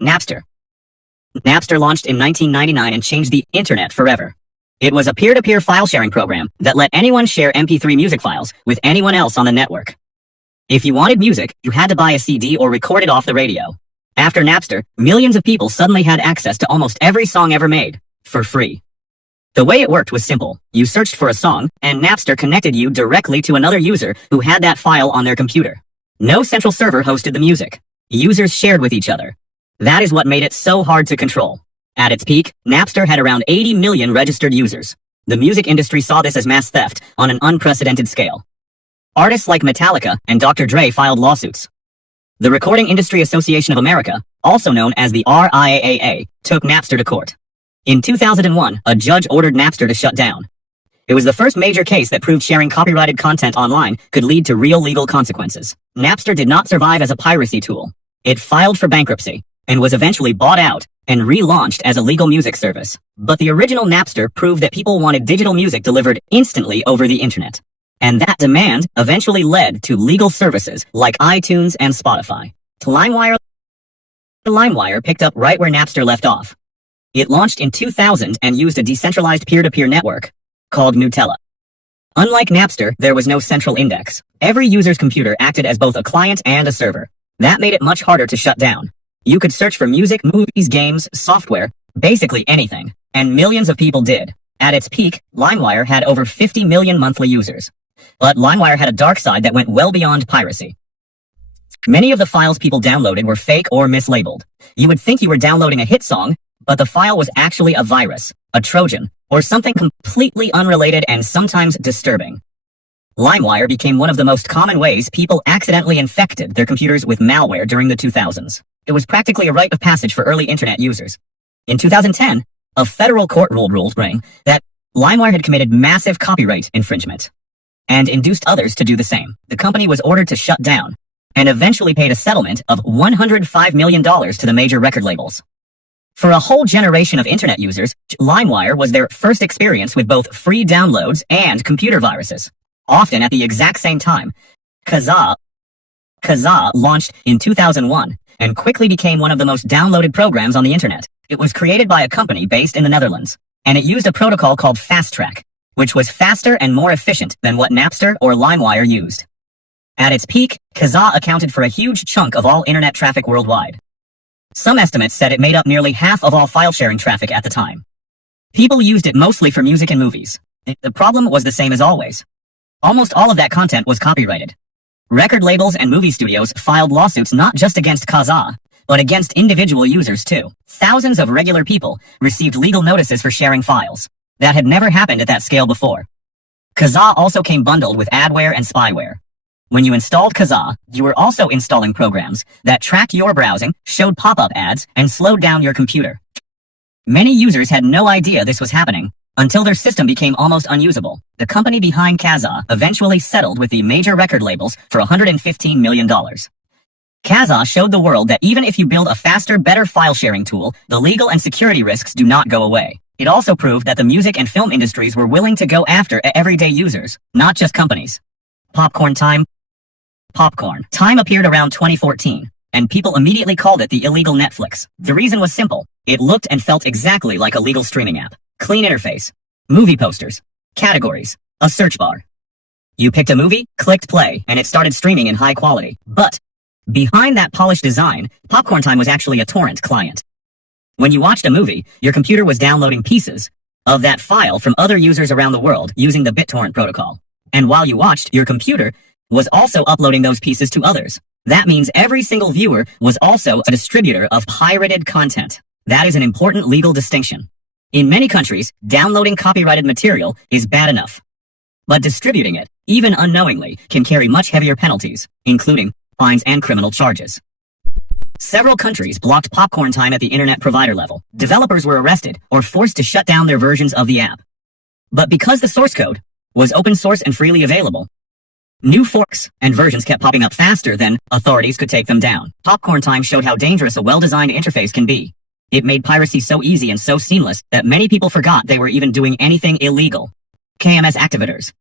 Napster. Napster launched in 1999 and changed the internet forever. It was a peer-to-peer file sharing program that let anyone share MP3 music files with anyone else on the network. If you wanted music, you had to buy a CD or record it off the radio. After Napster, millions of people suddenly had access to almost every song ever made, for free. The way it worked was simple. You searched for a song, and Napster connected you directly to another user who had that file on their computer. No central server hosted the music. Users shared with each other. That is what made it so hard to control. At its peak, Napster had around 80 million registered users. The music industry saw this as mass theft on an unprecedented scale. Artists like Metallica and Dr. Dre filed lawsuits. The Recording Industry Association of America, also known as the RIAA, took Napster to court. In 2001, a judge ordered Napster to shut down. It was the first major case that proved sharing copyrighted content online could lead to real legal consequences. Napster did not survive as a piracy tool. It filed for bankruptcy and was eventually bought out and relaunched as a legal music service. But the original Napster proved that people wanted digital music delivered instantly over the internet. And that demand eventually led to legal services like iTunes and Spotify. LimeWire picked up right where Napster left off. It launched in 2000 and used a decentralized peer-to-peer network called Gnutella. Unlike Napster, there was no central index. Every user's computer acted as both a client and a server. That made it much harder to shut down. You could search for music, movies, games, software, basically anything, and millions of people did. At its peak, LimeWire had over 50 million monthly users. But LimeWire had a dark side that went well beyond piracy. Many of the files people downloaded were fake or mislabeled. You would think you were downloading a hit song, but the file was actually a virus, a Trojan, or something completely unrelated and sometimes disturbing. LimeWire became one of the most common ways people accidentally infected their computers with malware during the 2000s. It was practically a rite of passage for early internet users. In 2010, a federal court ruled that LimeWire had committed massive copyright infringement and induced others to do the same. The company was ordered to shut down and eventually paid a settlement of $105 million to the major record labels. For a whole generation of internet users, LimeWire was their first experience with both free downloads and computer viruses. Often at the exact same time, Kazaa launched in 2001 and quickly became one of the most downloaded programs on the internet. It was created by a company based in the Netherlands, and it used a protocol called FastTrack, which was faster and more efficient than what Napster or LimeWire used. At its peak, Kazaa accounted for a huge chunk of all internet traffic worldwide. Some estimates said it made up nearly half of all file-sharing traffic at the time. People used it mostly for music and movies. The problem was the same as always. Almost all of that content was copyrighted. Record labels and movie studios filed lawsuits not just against Kazaa, but against individual users too. Thousands of regular people received legal notices for sharing files. That had never happened at that scale before. Kazaa also came bundled with adware and spyware. When you installed Kazaa, you were also installing programs that tracked your browsing, showed pop-up ads, and slowed down your computer. Many users had no idea this was happening until their system became almost unusable. The company behind Kazaa eventually settled with the major record labels for $115 million. Kazaa showed the world that even if you build a faster, better file-sharing tool, the legal and security risks do not go away. It also proved that the music and film industries were willing to go after everyday users, not just companies. Popcorn Time appeared around 2014, and people immediately called it the illegal Netflix. The reason was simple. It looked and felt exactly like a legal streaming app. Clean interface, movie posters, categories, a search bar. You picked a movie, clicked play, and it started streaming in high quality. But behind that polished design, Popcorn Time was actually a torrent client. When you watched a movie, your computer was downloading pieces of that file from other users around the world using the BitTorrent protocol. And while you watched, your computer was also uploading those pieces to others. That means every single viewer was also a distributor of pirated content. That is an important legal distinction. In many countries, downloading copyrighted material is bad enough. But distributing it, even unknowingly, can carry much heavier penalties, including fines and criminal charges. Several countries blocked Popcorn Time at the internet provider level. Developers were arrested or forced to shut down their versions of the app. But because the source code was open source and freely available, new forks and versions kept popping up faster than authorities could take them down. Popcorn Time showed how dangerous a well-designed interface can be. It made piracy so easy and so seamless that many people forgot they were even doing anything illegal. KMS Activators.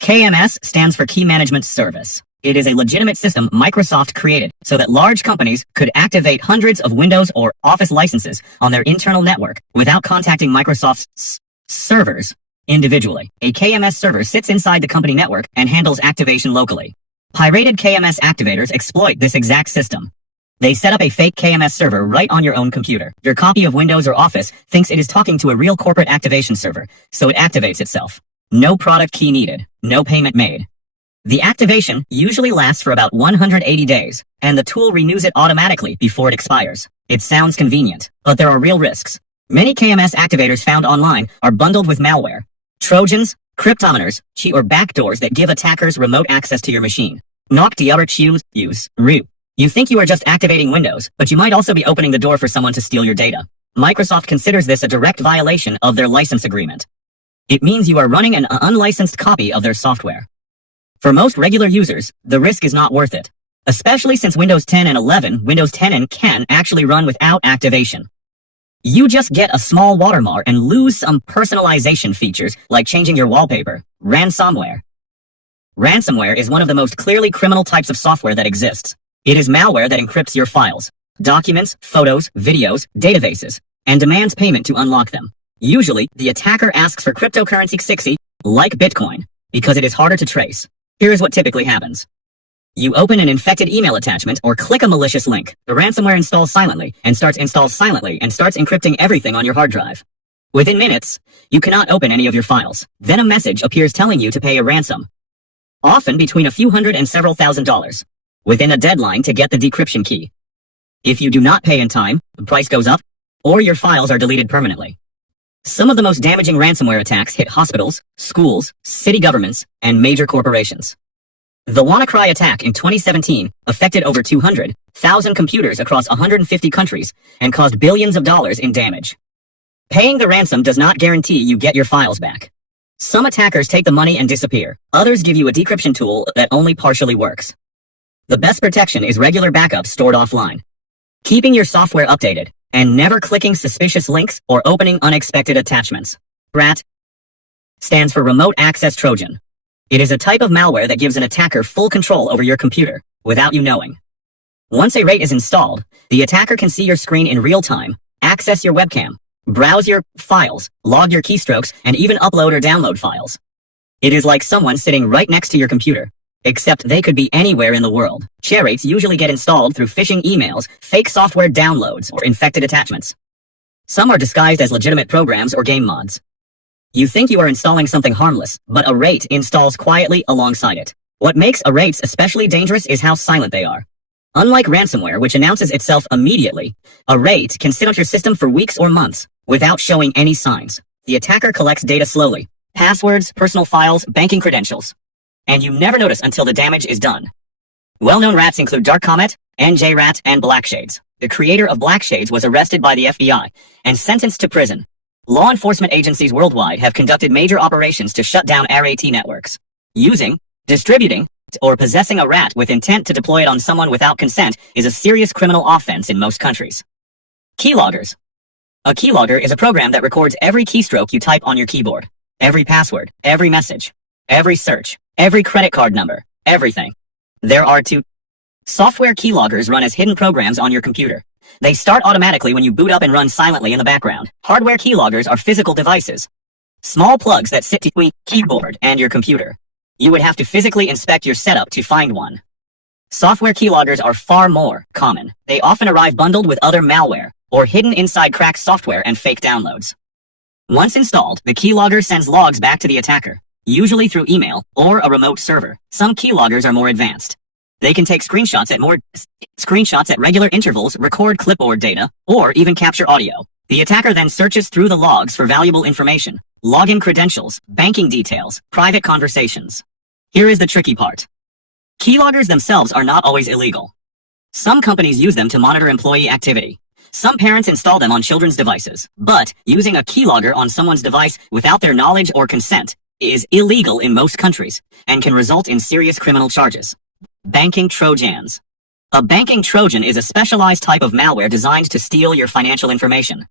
KMS stands for Key Management Service. It is a legitimate system Microsoft created so that large companies could activate hundreds of Windows or Office licenses on their internal network without contacting Microsoft's servers individually. A KMS server sits inside the company network and handles activation locally. Pirated KMS activators exploit this exact system. They set up a fake KMS server right on your own computer. Your copy of Windows or Office thinks it is talking to a real corporate activation server, so it activates itself. No product key needed. No payment made. The activation usually lasts for about 180 days, and the tool renews it automatically before it expires. It sounds convenient, but there are real risks. Many KMS activators found online are bundled with malware, Trojans, cryptometers, or backdoors that give attackers remote access to your machine. You think you are just activating Windows, but you might also be opening the door for someone to steal your data. Microsoft considers this a direct violation of their license agreement. It means you are running an unlicensed copy of their software. For most regular users, the risk is not worth it, especially since Windows 10 and 11, Windows 10 and can actually run without activation. You just get a small watermark and lose some personalization features like changing your wallpaper. Ransomware. Ransomware is one of the most clearly criminal types of software that exists. It is malware that encrypts your files, documents, photos, videos, databases, and demands payment to unlock them. Usually, the attacker asks for cryptocurrency like Bitcoin, because it is harder to trace. Here's what typically happens. You open an infected email attachment or click a malicious link. The ransomware installs silently and starts encrypting everything on your hard drive. Within minutes, you cannot open any of your files. Then a message appears telling you to pay a ransom, often between a few hundred and several $1,000s, within a deadline to get the decryption key. If you do not pay in time, the price goes up, or your files are deleted permanently. Some of the most damaging ransomware attacks hit hospitals, schools, city governments, and major corporations. The WannaCry attack in 2017 affected over 200,000 computers across 150 countries and caused billions of dollars in damage. Paying the ransom does not guarantee you get your files back. Some attackers take the money and disappear. Others give you a decryption tool that only partially works. The best protection is regular backups stored offline, keeping your software updated, and never clicking suspicious links or opening unexpected attachments. RAT stands for Remote Access Trojan. It is a type of malware that gives an attacker full control over your computer without you knowing. Once a RAT is installed, the attacker can see your screen in real time, access your webcam, browse your files, log your keystrokes, and even upload or download files. It is like someone sitting right next to your computer, except they could be anywhere in the world. RATs usually get installed through phishing emails, fake software downloads, or infected attachments. Some are disguised as legitimate programs or game mods. You think you are installing something harmless, but a RAT installs quietly alongside it. What makes a RATs especially dangerous is how silent they are. Unlike ransomware, which announces itself immediately, a RAT can sit on your system for weeks or months without showing any signs. The attacker collects data slowly: passwords, personal files, banking credentials. And you never notice until the damage is done. Well-known rats include Dark Comet, NJ-Rat, and Blackshades. The creator of Blackshades was arrested by the FBI and sentenced to prison. Law enforcement agencies worldwide have conducted major operations to shut down RAT networks. Using, distributing, or possessing a rat with intent to deploy it on someone without consent is a serious criminal offense in most countries. Keyloggers. A keylogger is a program that records every keystroke you type on your keyboard, every password, every message, every search, every credit card number, everything. There are two. Software keyloggers run as hidden programs on your computer. They start automatically when you boot up and run silently in the background. Hardware keyloggers are physical devices, small plugs that sit between keyboard and your computer. You would have to physically inspect your setup to find one. Software keyloggers are far more common. They often arrive bundled with other malware or hidden inside cracked software and fake downloads. Once installed, the keylogger sends logs back to the attacker, usually through email or a remote server. Some keyloggers are more advanced. They can take screenshots at regular intervals, record clipboard data, or even capture audio. The attacker then searches through the logs for valuable information: login credentials, banking details, private conversations. Here is the tricky part. Keyloggers themselves are not always illegal. Some companies use them to monitor employee activity. Some parents install them on children's devices. But using a keylogger on someone's device without their knowledge or consent is illegal in most countries and can result in serious criminal charges. Banking Trojans. A banking Trojan is a specialized type of malware designed to steal your financial information.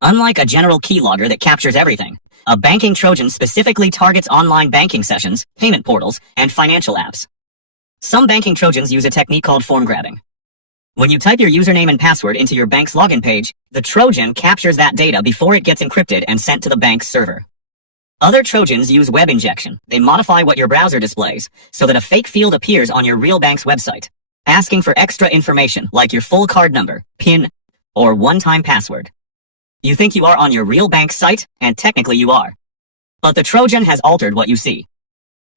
Unlike a general keylogger that captures everything, a banking Trojan specifically targets online banking sessions, payment portals, and financial apps. Some banking Trojans use a technique called form grabbing. When you type your username and password into your bank's login page, the Trojan captures that data before it gets encrypted and sent to the bank's server. Other Trojans use web injection. They modify what your browser displays so that a fake field appears on your real bank's website, asking for extra information like your full card number, PIN, or one-time password. You think you are on your real bank site, and technically you are. But the Trojan has altered what you see.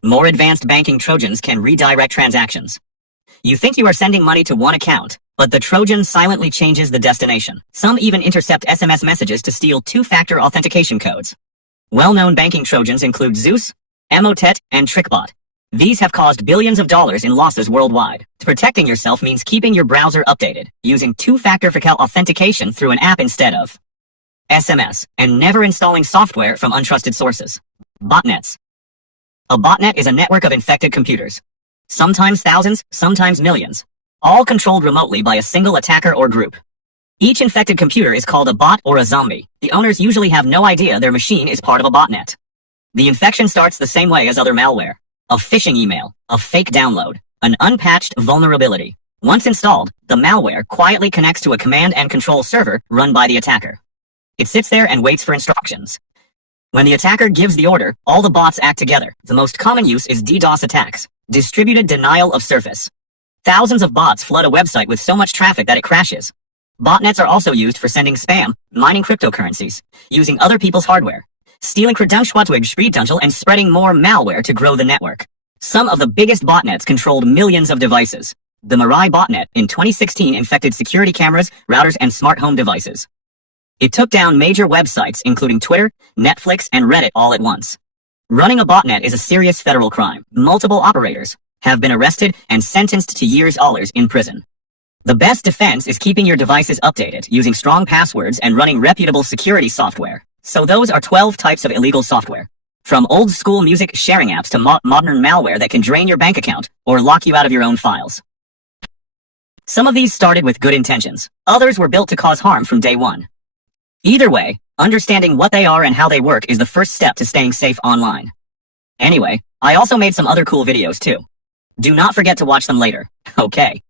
More advanced banking Trojans can redirect transactions. You think you are sending money to one account, but the Trojan silently changes the destination. Some even intercept SMS messages to steal two-factor authentication codes. Well-known banking Trojans include Zeus, Emotet, and TrickBot. These have caused billions of dollars in losses worldwide. Protecting yourself means keeping your browser updated, using two-factor authentication through an app instead of SMS, and never installing software from untrusted sources. Botnets. A botnet is a network of infected computers. Sometimes thousands, sometimes millions. All controlled remotely by a single attacker or group. Each infected computer is called a bot or a zombie. The owners usually have no idea their machine is part of a botnet. The infection starts the same way as other malware. A phishing email, a fake download, an unpatched vulnerability. Once installed, the malware quietly connects to a command and control server run by the attacker. It sits there and waits for instructions. When the attacker gives the order, all the bots act together. The most common use is DDoS attacks, distributed denial of service. Thousands of bots flood a website with so much traffic that it crashes. Botnets are also used for sending spam, mining cryptocurrencies, using other people's hardware, stealing credentials, and spreading more malware to grow the network. Some of the biggest botnets controlled millions of devices. The Mirai botnet in 2016 infected security cameras, routers, and smart home devices. It took down major websites including Twitter, Netflix, and Reddit all at once. Running a botnet is a serious federal crime. Multiple operators have been arrested and sentenced to years in prison. The best defense is keeping your devices updated, using strong passwords, and running reputable security software. So those are 12 types of illegal software. From old-school music sharing apps to modern malware that can drain your bank account or lock you out of your own files. Some of these started with good intentions. Others were built to cause harm from day one. Either way, understanding what they are and how they work is the first step to staying safe online. Anyway, I also made some other cool videos too. Do not forget to watch them later. Okay.